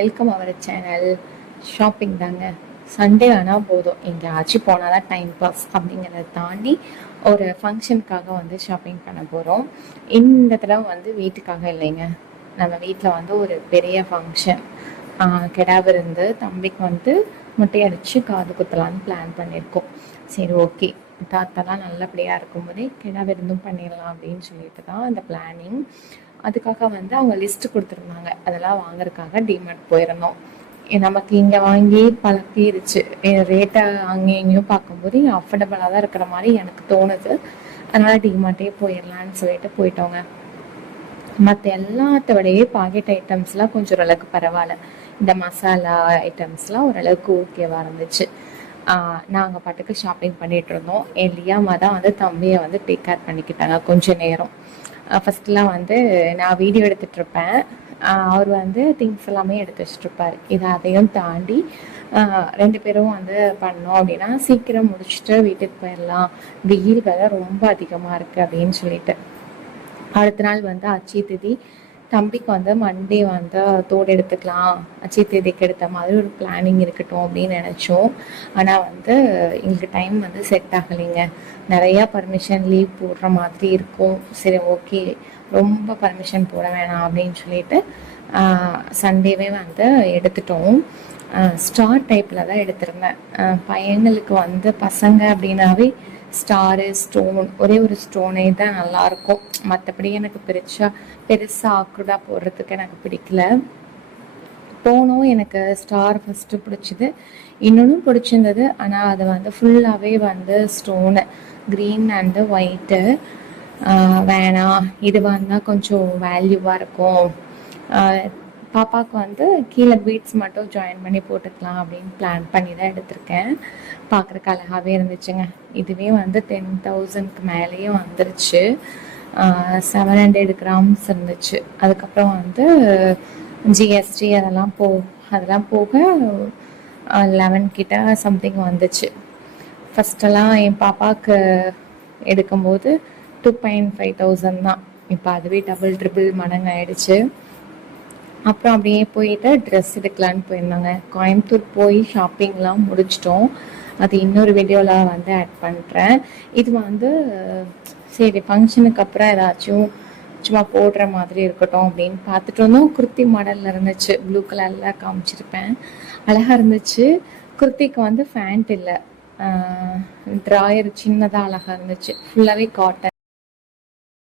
Welcome our channel. Shopping தாங்க. Sunday ஆனால் போதும், எங்கேயாச்சும் போனால் தான் டைம் பாஸ் அப்படிங்கிறத தாண்டி ஒரு ஃபங்க்ஷனுக்காக வந்து ஷாப்பிங் பண்ண போகிறோம். இந்த தடவை வந்து வீட்டுக்காக இல்லைங்க, நம்ம வீட்டில் வந்து ஒரு பெரிய ஃபங்க்ஷன். கிடா விருந்து, தம்பிக்கு வந்து முட்டை அடித்து காது குத்தலான்னு பிளான் பண்ணியிருக்கோம். சரி, ஓகே, தாத்தாலாம் நல்லபடியாக இருக்கும்போதே கிடா விருந்தும் பண்ணிடலாம் அப்படின்னு சொல்லிட்டு தான் அந்த பிளானிங். அதுக்காக வந்து அவங்க லிஸ்ட்டு கொடுத்துருந்தாங்க, அதெல்லாம் வாங்குறதுக்காக டிமார்ட் போயிருந்தோம். நமக்கு இங்கே வாங்கி பழக்கிருச்சு. ரேட்டை அங்கேயும் இங்கேயும் பார்க்கும்போது இங்கே அஃபோர்டபுளாக தான் இருக்கிற மாதிரி எனக்கு தோணுது. அதனால் டிமார்ட்டே போயிடலான்னு சொல்லிட்டு போயிட்டோங்க. மற்ற எல்லாத்த விடையே பாக்கெட் ஐட்டம்ஸ்லாம் கொஞ்சம் ஓரளவுக்கு பரவாயில்ல. இந்த மசாலா ஐட்டம்ஸ்லாம் ஓரளவுக்கு ஓகேவாக இருந்துச்சு. நாங்கள் பாட்டுக்கு ஷாப்பிங் பண்ணிகிட்டு இருந்தோம். என் லியாமா தான் வந்து தம்பியை வந்து டேக் கேர் பண்ணிக்கிட்டாங்க கொஞ்சம் நேரம். ஃபஸ்ட்லாம் வந்து நான் வீடியோ எடுத்துகிட்ருப்பேன், அவர் வந்து திங்ஸ் எல்லாமே எடுத்து வச்சுட்ருப்பார். அதையும் தாண்டி 2 பேரும் வந்து பண்ணோம் அப்படின்னா சீக்கிரம் முடிச்சுட்டு வீட்டுக்கு போயிடலாம், வெயில் வேலை ரொம்ப அதிகமாக இருக்குது அப்படின்னு சொல்லிட்டு. அடுத்த நாள் வந்து அச்சய திதி, தம்பிக்கு வந்து மண்டே வந்து தோடு எடுத்துக்கலாம், அச்சய திதிக்கு எடுத்த மாதிரி ஒரு பிளானிங் இருக்கட்டும் அப்படின்னு நினச்சோம். ஆனால் வந்து எங்களுக்கு டைம் வந்து செட் ஆகலைங்க. நிறையா பர்மிஷன் லீவ் போடுற மாதிரி இருக்கும். சரி, ஓகே, ரொம்ப பர்மிஷன் போட வேணாம் அப்படின்னு சொல்லிட்டு சண்டேவே வந்து எடுத்துட்டோம். ஸ்டார் டைப்பில் தான் எடுத்திருந்தேன். பையங்களுக்கு வந்து பசங்க அப்படின்னாவே ஸ்டாரு, ஸ்டோன், ஒரே ஒரு ஸ்டோனே தான் நல்லாயிருக்கும். மற்றபடி எனக்கு பெருசாக ஆக்ரூடாக போடுறதுக்கு எனக்கு பிடிக்கல. போனோம், எனக்கு ஸ்டார் ஃபஸ்ட்டு பிடிச்சிது, இன்னொன்றும் பிடிச்சிருந்தது. ஆனால் அது வந்து ஃபுல்லாகவே வந்து ஸ்டோனு, க்ரீன் அண்டு ஒயிட்டு. வேணாம், இது வந்தால் கொஞ்சம் வேல்யூவாக இருக்கும், பாப்பாவுக்கு வந்து கீழே பீட்ஸ் மட்டும் ஜாயின் பண்ணி போட்டுக்கலாம் அப்படின்னு பிளான் பண்ணி தான் எடுத்திருக்கேன். பார்க்குறக்கு அழகாகவே இருந்துச்சுங்க. இதுவே வந்து 10,000க்கு மேலேயே வந்துருச்சு. 700 கிராம்ஸ் இருந்துச்சு. அதுக்கப்புறம் வந்து ஜிஎஸ்டி அதெல்லாம் போக 11 கிட்ட சம்திங் வந்துச்சு. ஃபஸ்ட்டெல்லாம் என் பாப்பாவுக்கு எடுக்கும்போது 2,500 தான். இப்போ அதுவே டபுள் ட்ரிபிள் மடங்கு ஆயிடுச்சு. அப்புறம் அப்படியே போயிட்டு ட்ரெஸ் எடுக்கலான்னு போயிருந்தாங்க. கோயம்புத்தூர் போய் ஷாப்பிங்லாம் முடிச்சிட்டோம். அது இன்னொரு வீடியோவில் வந்து ஆட் பண்ணுறேன். இது வந்து சரி, ஃபங்க்ஷனுக்கு அப்புறம் ஏதாச்சும் சும்மா போடுற மாதிரி இருக்கட்டும் அப்படின்னு பார்த்துட்டு இருந்தோம். குர்த்தி மாடலில் இருந்துச்சு, ப்ளூ கலரில் காமிச்சிருப்பேன், அழகாக இருந்துச்சு. குர்த்திக்கு வந்து ஃபேண்ட் இல்லை, ட்ராயர் சின்னதாக அழகாக இருந்துச்சு, ஃபுல்லாகவே காட்டன்.